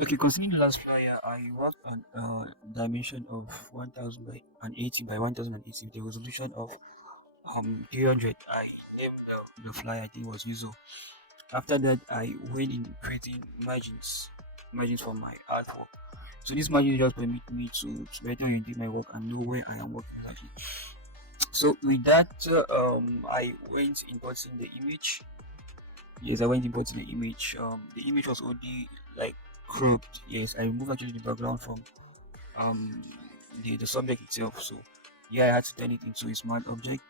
Okay, concerning the last flyer, I worked on a dimension of 1000 by and 80 by 1080 with a resolution of 300. I named the flyer, I think it was Yuzo. After that, I went in creating margins for my artwork. So this margin just permit me to better orientate my work and know where I am working exactly. So with that, I went importing the image. Yes, I went importing the image. The image was already like cropped. Yes, I removed actually the background from um the subject itself. So yeah, I had to turn it into a smart object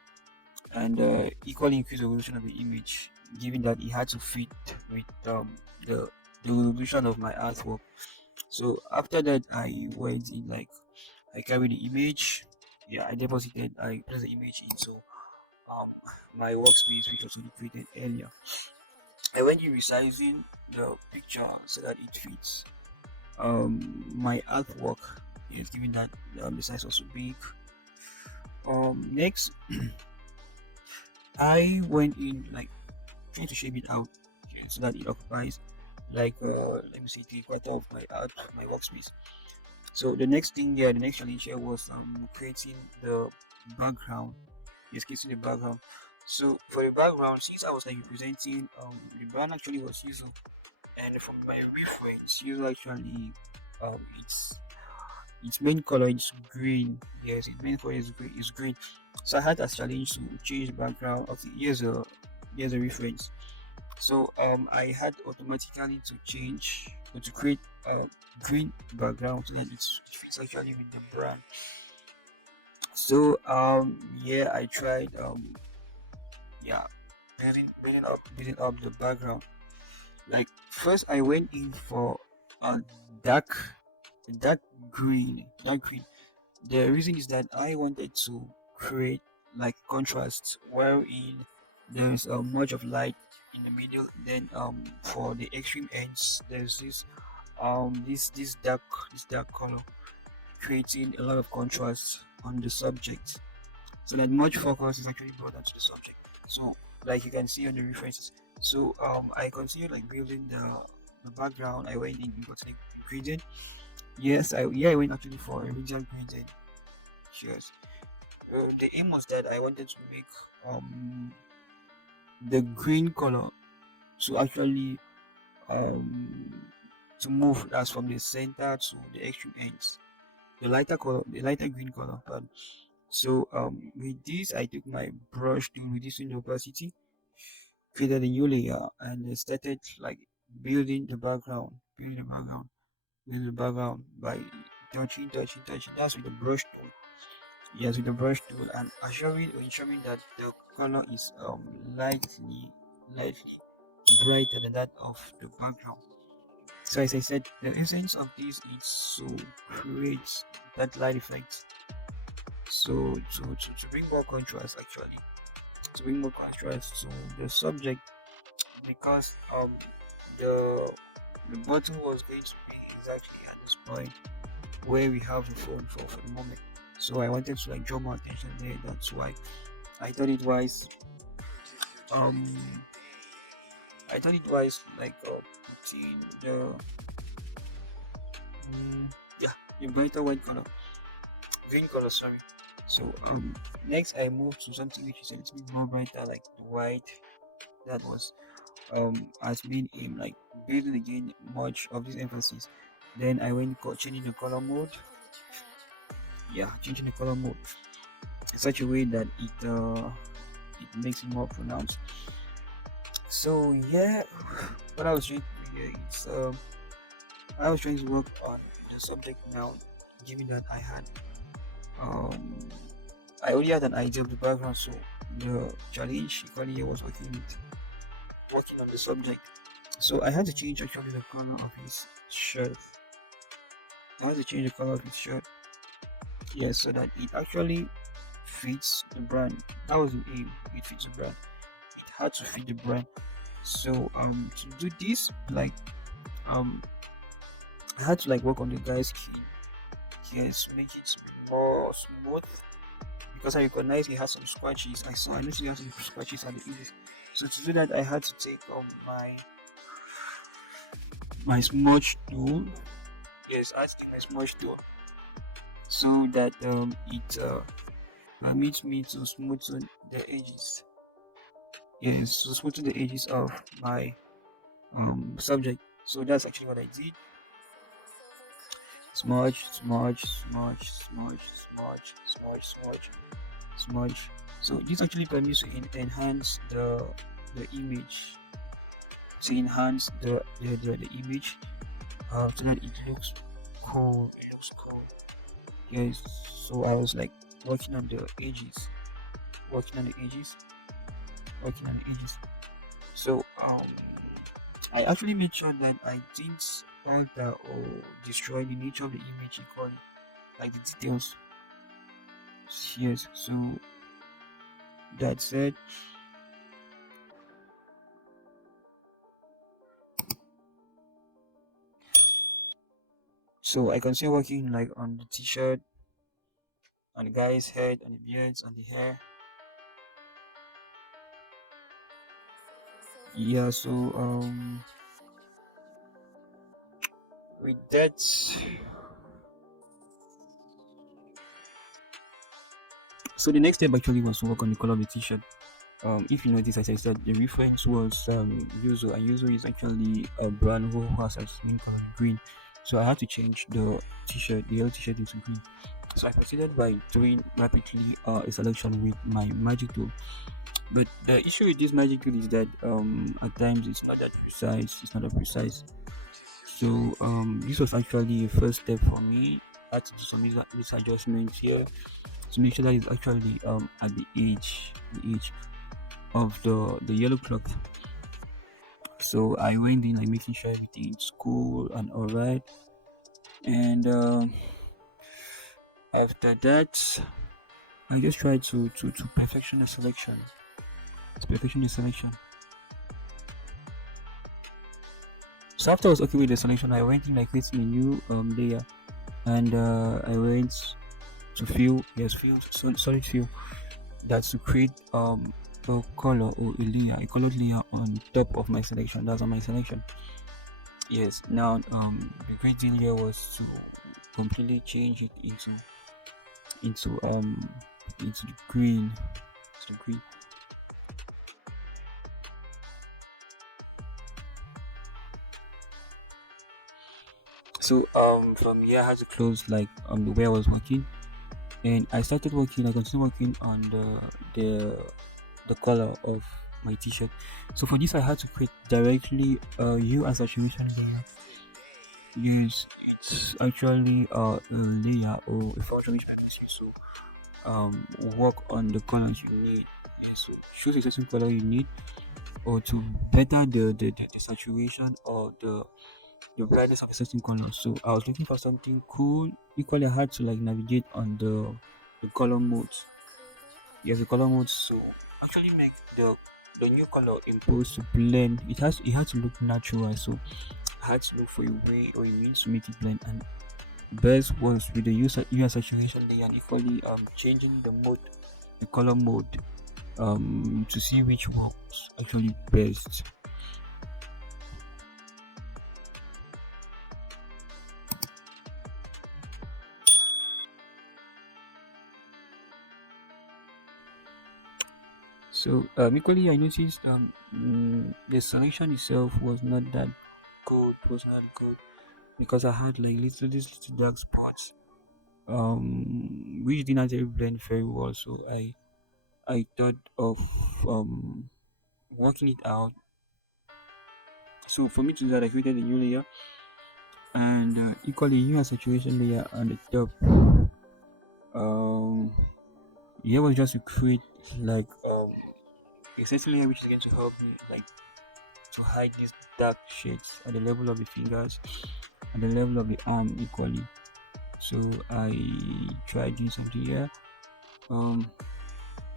and equally increase the resolution of the image, given that it had to fit with the the resolution of my artwork. So after that, I went in like I carried the image. Yeah, I placed the image into my workspace, which was already created earlier. I went in resizing the picture so that it fits my artwork. Yes, given that the size was so big. Next, I went in like trying to shape it out, okay, so that it occupies like let me see 3/4 of my workspace. So the next thing here, the next challenge here was creating the background. Yes, creating the background. So for the background, since I was like representing the brand actually was user, and from my reference, user actually its main color is green. Yes, its main color is green. So I had a challenge to change the background. Okay, here's a reference. So I had automatically to change or to create a green background so that it fits actually with the brand. So yeah, I tried yeah building up the background. Like first I went in for a dark dark dark green. The reason is that I wanted to create like contrast wherein there's much of light in the middle. Then for the extreme ends there's this dark color, creating a lot of contrast on the subject. So that much focus is actually brought onto the subject. So like you can see on the references. So I continued like building the background. I went in importing gradient. I went actually for a regional gradient. Yes. The aim was that I wanted to make um the green color to actually um to move as from the center to the extreme ends. The lighter green color. So with this, I took my brush to reducing the opacity, created a new layer, and I started like building the background by touching. That's with the brush tool. Yes, with the brush tool, and assuring or ensuring that the color is lightly brighter than that of the background. So as I said, the essence of this is to create that light effect. So to bring more contrast actually, to bring more contrast to the subject, because the the button was going to be exactly at this point where we have the phone for the moment. So I wanted to like draw more attention there. That's why I thought it wise um I thought it wise like putting mm, yeah the brighter white color, green color, sorry. So next I moved to something which is a little bit more brighter, like the white that was has been in like building again much of this emphasis. Then I went changing the color mode. Yeah, changing the color mode in such a way that it makes it more pronounced. So yeah, what I was trying to do here is I was trying to work on the subject now, given that um I already had an idea of the background. So the challenge equally here was working on the subject. So I had to change actually the color of his shirt. I had to change the color of his shirt. Yes, so that it actually fits the brand. That was the aim. It fits the brand. It had to fit the brand. So to do this, like um I had to like work on the guy's skin. Yes, make it more smooth because I recognized he has some scratches. I noticed he has some scratches on the edges. So to do that, I had to take my smudge tool. Yes, I take my smudge tool so that it permits me to smoothen the edges. Yes, to smoothen the edges of my subject. So that's actually what I did. Smudge, smudge, smudge, smudge, smudge, smudge, smudge, smudge. So this actually permits to enhance the image, to enhance the image, so that it looks cool. It looks cool. Yes. So I was like working on the edges, working on the edges, working on the edges. So I actually made sure that I didn't alter or destroy the nature of the image equally, like the details. Yes. So that said, so I continue working like on the t-shirt, on the guy's head, on the beards, on the hair. Yeah. So with that, so the next step actually was to work on the color of the t-shirt. If you notice, as I said, the reference was Yuzu, and Yuzu is actually a brand who has its main color green. So I had to change the t-shirt, the yellow t-shirt into green. So I proceeded by doing rapidly a selection with my magic tool. But the issue with this magic tool is that at times it's not that precise. It's not that precise. So this was actually a first step for me. I had to do some adjustments here to make sure that it's actually at the edge of the yellow cloth. So I went in like making sure everything is cool and alright. And after that, I just tried to perfection the selection. To perfection the selection. So after I was okay with the selection, I went in like creating a new layer, and I went to fill, yes, fill, solid fill. That's to create a color or a layer, a colored layer on top of my selection. That's on my selection. Yes. Now the great deal here was to completely change it into um into the green, to the green. So from here I had to close like the way I was working, and I started working. I continued working on the color of my t-shirt. So for this I had to create directly a hue and saturation layer. Yes, it's actually a layer or a function which permits you to work on the colors you need. Yes, so choose a certain color you need, or to better the saturation or the brightness of a certain color. So I was looking for something cool. Equally, I had to like navigate on the color modes. Yes, the color modes. So actually make the new color imposed to blend. It had to look natural. So I had to look for a way or a means to make it blend. And best was with the user saturation layer, and equally changing the mode, the color mode, to see which works actually best. So equally, I noticed the selection itself was not that good. Was not good because I had like these little dark spots, which didn't actually blend very well. So I thought of working it out. So for me to do that, I created a new layer, and equally new saturation layer on the top. Um, here was just to create like a certain layer which is going to help me like to hide these dark shades at the level of the fingers and the level of the arm equally. So I tried doing something here. Um,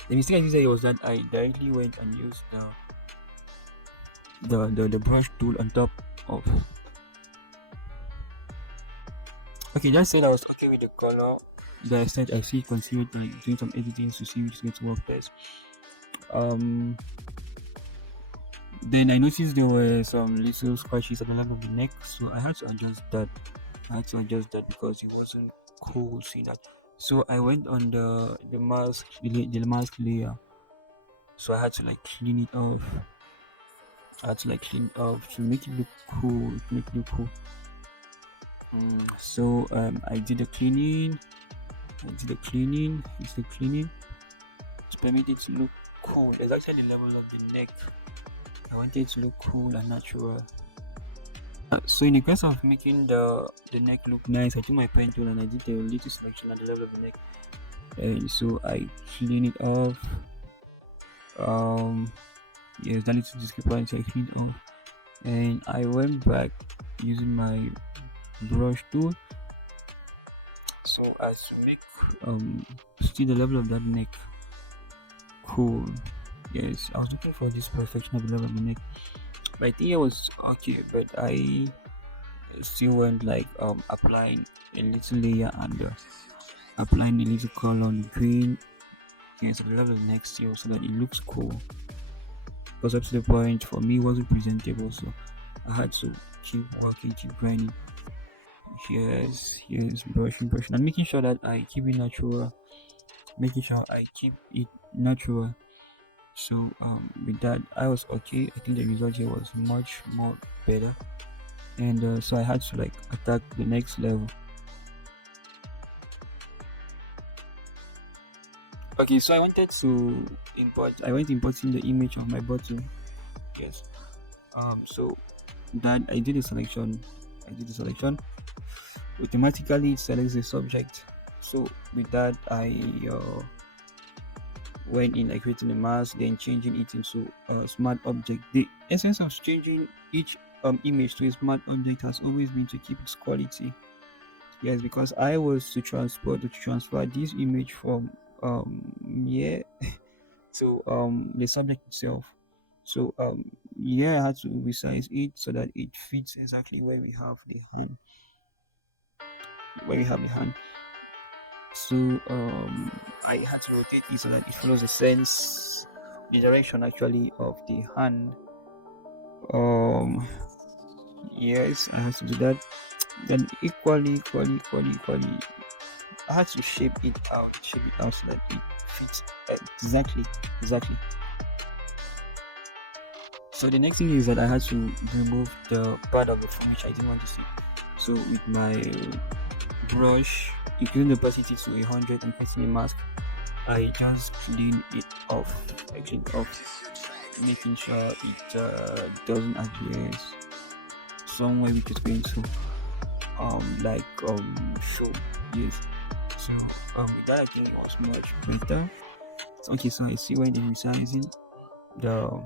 the mistake I did here was that I directly went and used the brush tool on top of. Okay, just said I was okay with the color. The extent I see considered like doing some editing to see which is going to work best. Um, Then I noticed there were some little scratches at the level of the neck, so I had to adjust that. Because it wasn't cool seeing that. So I went on the mask layer. So I had to like clean it off. To make it look cool. I did the cleaning. It's the cleaning to permit it to look cool. There's actually the level of the neck. I wanted it to look cool and natural. So in the quest of making the neck look nice, I took my pen tool and I did a little selection at the level of the neck. And so I clean it off. Yes, that little discrepancy I cleaned off. And I went back using my brush tool so as to make still the level of that neck cool. Yes, I was looking for this perfection of the level of the neck. But I think it was okay, but I still went like applying a little layer and applying a little color on the green. Yes, at the level of the neck still, so that it looks cool. Because up to the point for me it wasn't presentable, so I had to keep working, keep grinding. Yes, brushing, and making sure that I keep it natural. So with that, I was okay. I think the result here was much more better, and so I had to like attack the next level. Okay, so I wanted to import. I went importing the image of my bottle. Yes. So that I did a selection. Automatically it selects the subject. So with that, I went in like creating a mask, then changing it into a smart object. The essence of changing each image to a smart object has always been to keep its quality. Yes, because I was to transfer this image from yeah to the subject itself. So I had to resize it so that it fits exactly where we have the hand. So I had to rotate it so that it follows the direction actually of the hand. Yes, I had to do that. Then equally, I had to shape it out so that it fits exactly. So the next thing is that I had to remove the part of the phone which I didn't want to see. So with my brush, including the opacity to 100 and pressing the mask, I just clean it off. Making sure it doesn't appear somewhere which is going to show. Yes. So with that I think it was much better. Okay, so I see when they're resizing the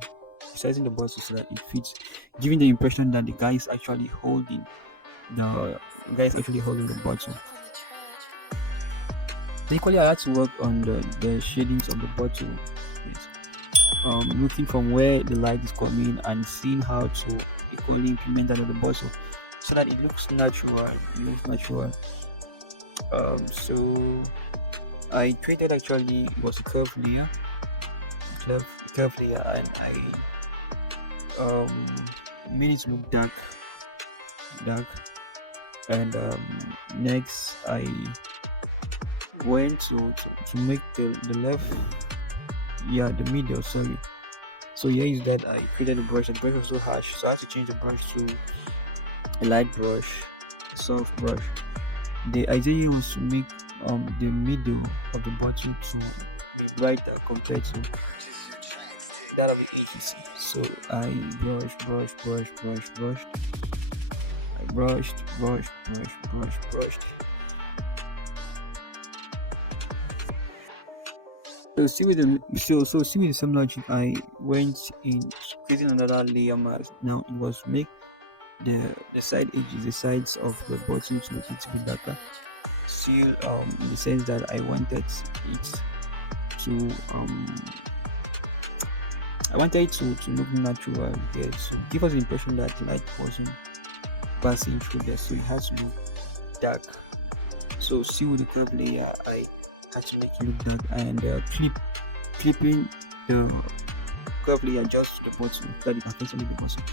bottle so that it fits, giving the impression that the guy is actually holding the bottle. So equally, I had to work on the shadings of the bottle. Looking from where the light is coming and seeing how to equally implement that on the bottle so that it looks natural. So I created actually it was a curve layer, and I made it look dark, and next I went to make the left, the middle. Sorry. So here is that I created a brush. The brush was so harsh, so I had to change the brush to a light brush, a soft brush. The idea was to make the middle of the bottle to be brighter compared to that of the ATC. So I brushed. So see with the same logic, I went in creating another layer mask. Now it was make the side edges, the sides of the bottom to look a little bit darker. Still in the sense that I wanted it to look natural here, to give us the impression that the light wasn't passing through there, so it has to look dark. So see with the curve layer, I had to make it look dark, and clipping curve layer just to the bottom that it affects only the bottom.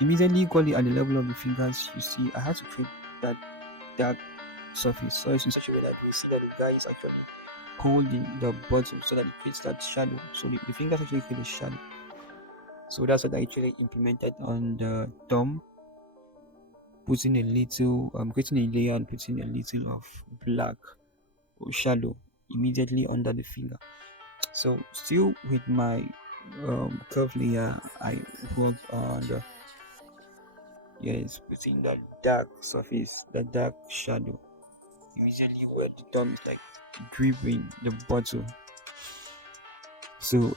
Immediately equally at the level of the fingers, you see I had to create that dark surface. So it's in such a way that we see that the guy is actually holding the bottom so that it creates that shadow. So the fingers actually create a shadow. So that's what I actually implemented on the thumb, putting a little, creating a layer and putting a little of black or shadow immediately under the finger. So still with my curve layer, I worked on the, yes, putting that dark surface, that dark shadow immediately where the thumb is like gripping the bottle. So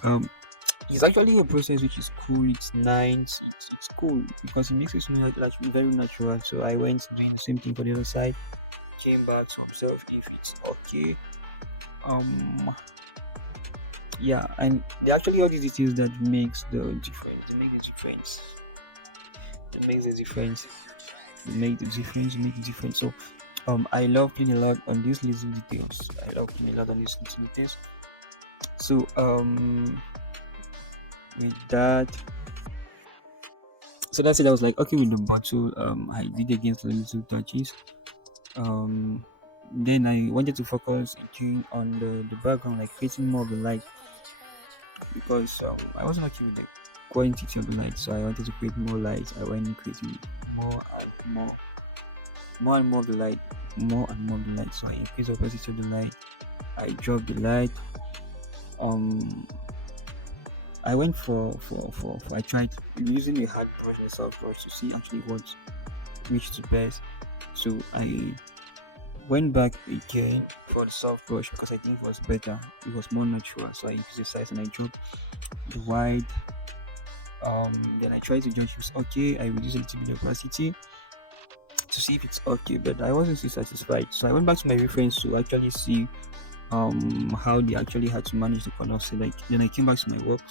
it's actually a process which is cool. It's nice. It's cool because it makes it seem like very natural. So I went doing the same thing for the other side. Came back to observe if it's okay. Yeah, and they actually all these details that makes the difference. They make the difference. It makes the difference. It make the difference. Make the difference. So I love playing a lot on these little details. I love playing a lot on these little details. So with that, so that's it. I was like, okay, with the bottle, I did against the little touches. Then I wanted to focus on the background, like creating more of the light, because I wasn't okay with the quantity of the light, so I wanted to create more light. I went creating more and more of the light, more and more of the light. So I increased the opacity of the light. I dropped the light. I went for I tried using a hard brush and a soft brush to see actually which is the best. So I went back again for the soft brush because I think it was better. It was more natural. So I increased the size and I dropped the wide. Then I tried to judge if it's okay. I reduced a little bit of opacity to see if it's okay, but I wasn't still satisfied. So I went back to my reference to actually see how they actually had to manage the color select. Then I came back to my work,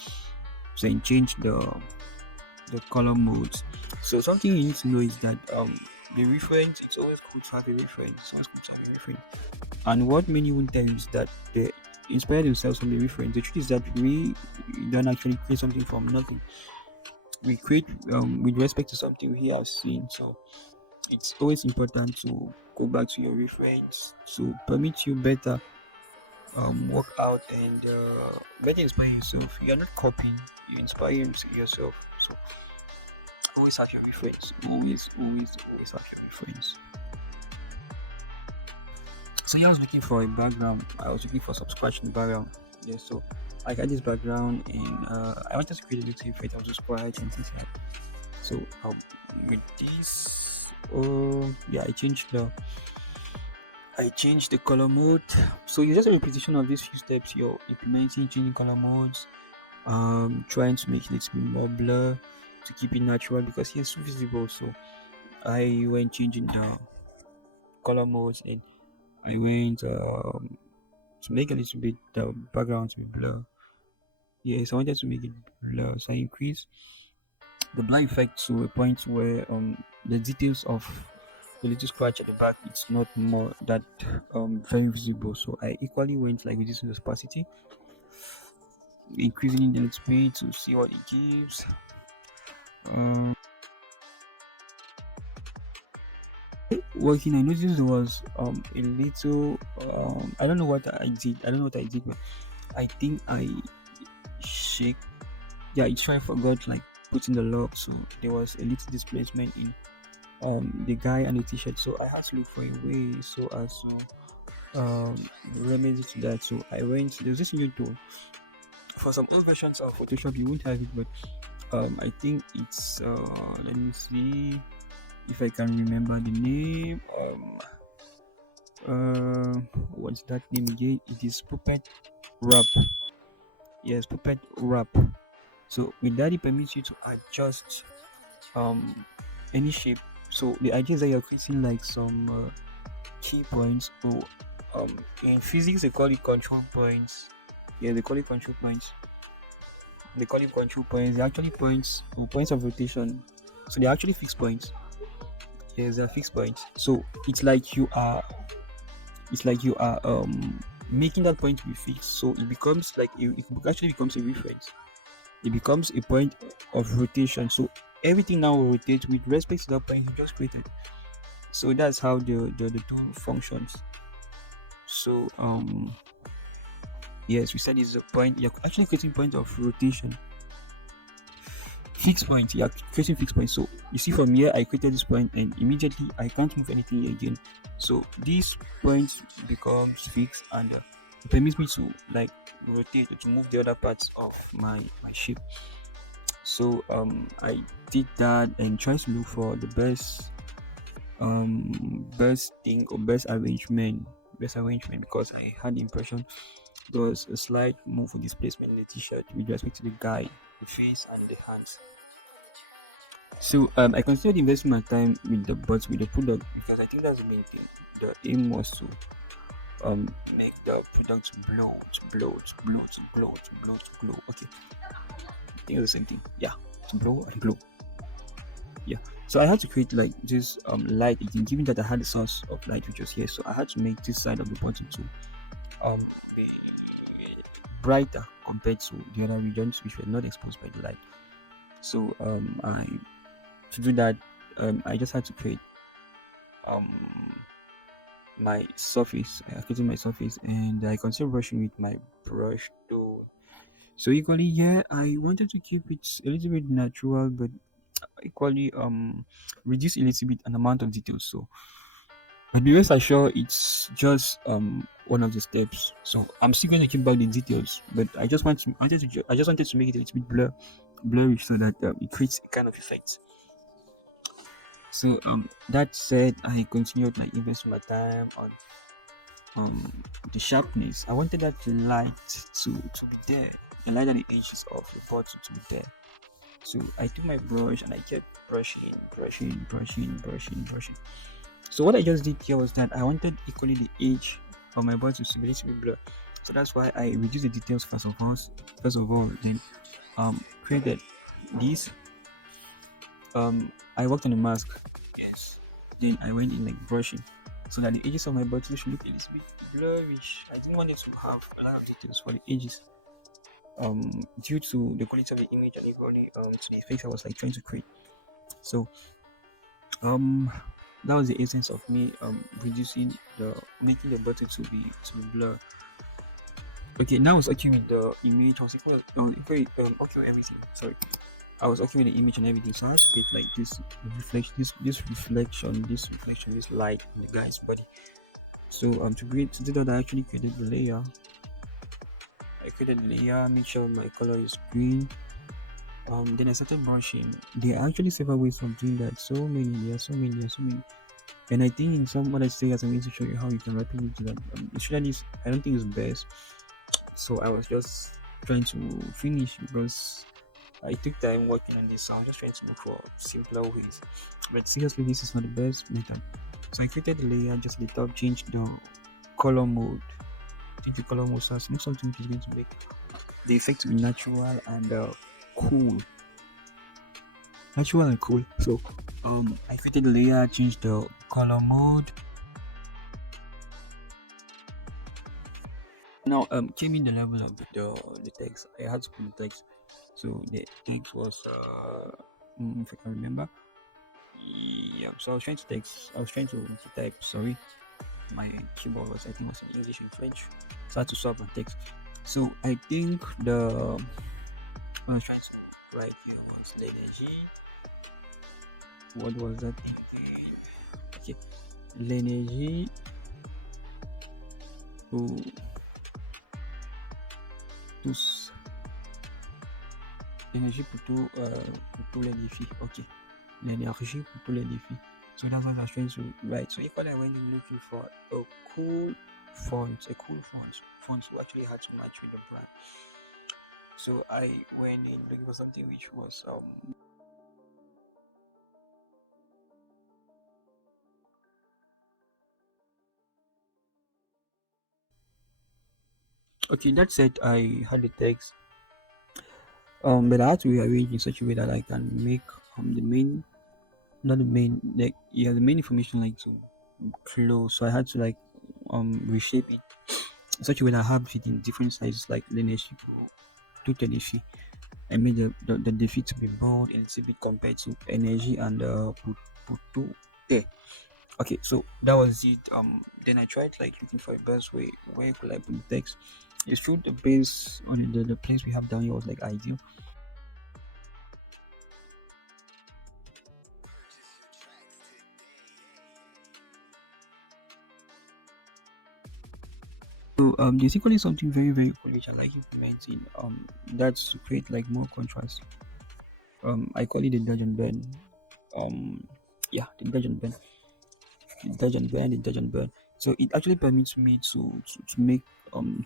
so I changed the color modes. So something you need to know is that the reference, it's always cool to have a reference. It's always cool to have a reference. And what many will tell you is that they inspire themselves from the reference. The truth is that we don't actually create something from nothing. We create with respect to something we have seen. So it's always important to go back to your reference to permit you better work out and better inspire yourself. You're not copying, you inspire yourself. So always have your reference. Always have your reference. So yeah, I was looking for a background. I was looking for some scratch in the background. Yeah, so I got this background and I wanted to create a little effect. I was just quiet and things like that. So with this, yeah, I changed the color mode. So it's just a repetition of these few steps. You're implementing, changing color modes, trying to make it a little bit more blur to keep it natural because it's too visible. So I went changing the color modes and I went to make a little bit the background to be blur. Yes, I wanted to make it blur, so I increased the blur effect to a point where the details of the little scratch at the back it's not more that very visible. So I equally went like reducing the opacity, increasing it a little bit to see what it gives. Working, I noticed there was a little I don't know what I did. I don't know what I did, but I think I shake. Yeah, it's I forgot like putting the lock, so there was a little displacement in the guy and the t-shirt. So I had to look for a way so as to remedy to that. So I went. There's this new tool for some old versions of Photoshop. You won't have it, but I think it's let me see if I can remember the name. What's that name again? It is Puppet Wrap. Yes, Puppet Wrap. So with that, it permits you to adjust any shape. So the idea is that you're creating like some key points, or in physics they call it control points. Yeah, they call it control points. They call it control points. They're actually points or points of rotation. So they're actually fixed points. Yes, they're fixed points. So it's like you are making that point to be fixed. So it becomes like it actually becomes a reference. it becomes a point of rotation. So everything now will rotate with respect to that point you just created. So that's how the tool functions. So yes, we said it's a point. You're actually creating point of rotation. Fixed point. You're creating fixed point. So you see from here, I created this point, and immediately I can't move anything again. So this point becomes fixed, and it permits me to like rotate or to move the other parts of my shape. So I did that and tried to look for the best thing or best arrangement, because I had the impression there was a slight move for displacement in the t-shirt with respect to the guy, the face and the hands. So I considered investing my time with the product, because I think that's the main thing. The aim was to make the product blow, to blow, to blow, to blow, to blow, to blow. Okay, I think it's the same thing. Yeah, to blow and blow. Yeah. So I had to create like this light again, given that I had the source of light which was here. So I had to make this side of the bottle to be brighter compared to the other regions which were not exposed by the light. So I to do that, I just had to create um my surface. I created my surface, and I considered brushing with my brush tool. So equally, yeah, I wanted to keep it a little bit natural, but equally reduce a little bit an amount of details. So but be rest assured, it's just one of the steps. So I'm still going to keep back the details, but I just wanted to make it a little bit blurry, so that it creates a kind of effect. So that said, I continued my invest my time on the sharpness. I wanted that light to be there, the light at the edges of the bottle to be there. So I took my brush and I kept brushing, brushing, brushing, brushing, brushing. So what I just did here was that I wanted equally the edge of my bottle to be a little bit blur. So that's why I reduced the details first of all. Then created this. I worked on the mask. Yes. Then I went in like brushing, so that the edges of my bottle should look a little bit blurrish. I didn't want it to have a lot of details for the edges. Due to the quality of the image and equally to the effects I was like trying to create. So um that was the essence of me reducing the making the bottle to be blur. Okay, now I was okay with the image. I was okay with everything. Sorry, I was okay with the image and everything. So I had to create like this reflection, this light in the guy's body. So to do that, I actually created the layer. I created the layer, make sure my color is green. Then I started brushing. There are actually several ways of doing that. There are so many. And I think in some other areas, I'm going to show you how you can rapidly do that. Especially this, I don't think it's best. So I was just trying to finish, because I took time working on this. So I'm just trying to look for simpler ways. But seriously, this is not the best method. So I created the layer just at the top, changed the color mode. Change the color mode, so it's not something which is going to make the effect to be cool. Natural and cool. So I created the layer, changed the color mode. Now came in the level of the text. I had to put the text. So the text was if I can remember. Yeah, so I was trying to type, sorry. My keyboard was, I think, was in English and French. So I had to swap my text. So I think I was trying to write here was l'énergie. What was that thing again? Okay. L'énergie pour tous. L'énergie pour tous les défis. Okay. L'énergie pour tous les défis. So that's what I was trying to write. So equally I went in looking for a cool font who actually had to match with the brand. So I went in looking for something which was okay. That said, I had the text, but I had to rearrange in such a way that I can make the main, not the main, like yeah, the main information like to close. So I had to like reshape it in such a way that I have it in different sizes, like Lineage Pro 230. I made the defeat to be bold and exhibit compared to energy and put okay. Okay, so that was it. Then I tried like looking for a best way where could I put the text. It's true the base on the place we have down here was like ideal. So there's equally something very very cool which I like implementing. That's to create like more contrast. I call it the dodge and burn. Um, yeah, the dodge and burn, the dodge and burn. So it actually permits me to make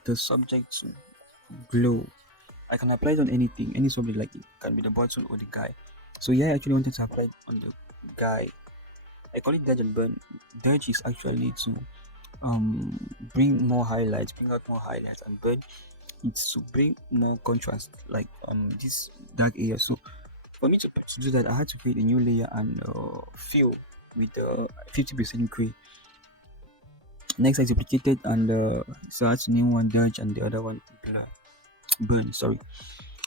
the subject to glow. I can apply it on anything, any subject, like it can be the bottle or the guy. So yeah, I actually wanted to apply it on the guy. I call it dodge and burn. Dodge is actually to bring more highlights, bring out more highlights, and burn it's to bring more contrast, like this dark area. So for me to do that, I had to create a new layer and fill with 50% gray. Next, I duplicated and so I had to name one dodge and the other one blur, burn. Sorry.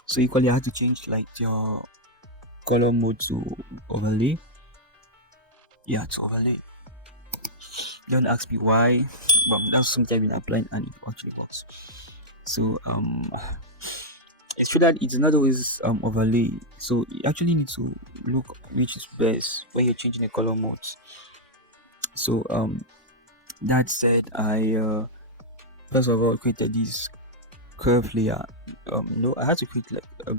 So equally, I had to change like your color mode to overlay. Yeah, to overlay. Don't ask me why, but that's something I've been applying and it actually works. So it's true that it's not always overlay. So you actually need to look which is best when you're changing the color modes. So that said, I first of all created this curve layer. No, I had to create like a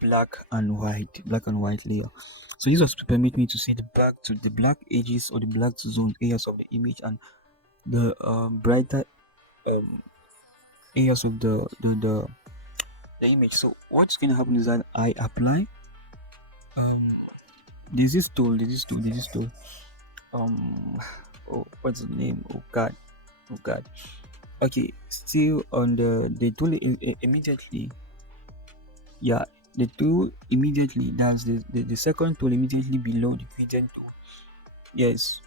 black and white layer. So this was to permit me to see the black edges or the black zone areas of the image and the brighter um, areas of the image. So what's gonna happen is that I apply um there's this tool. Um oh what's the name? Oh god. Okay, still on the tool immediately. Yeah, the tool immediately that's the second tool immediately below the gradient tool. Yes,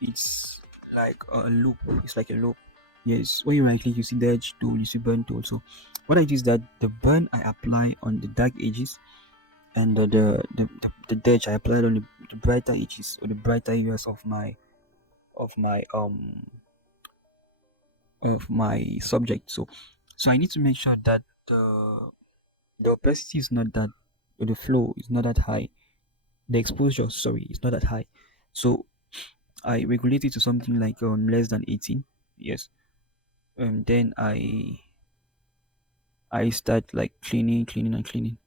it's like a loop. It's like a loop. Yes, when you right click, you see the edge tool, you see burn tool. So what I do is that the burn I apply on the dark edges and the edge I applied on the brighter edges or the brighter areas of my um of my subject. So I need to make sure that the opacity is not that or the flow is not that high. The exposure, sorry, is not that high. So I regulate it to something like less than 18. Yes. Then I start like cleaning and cleaning.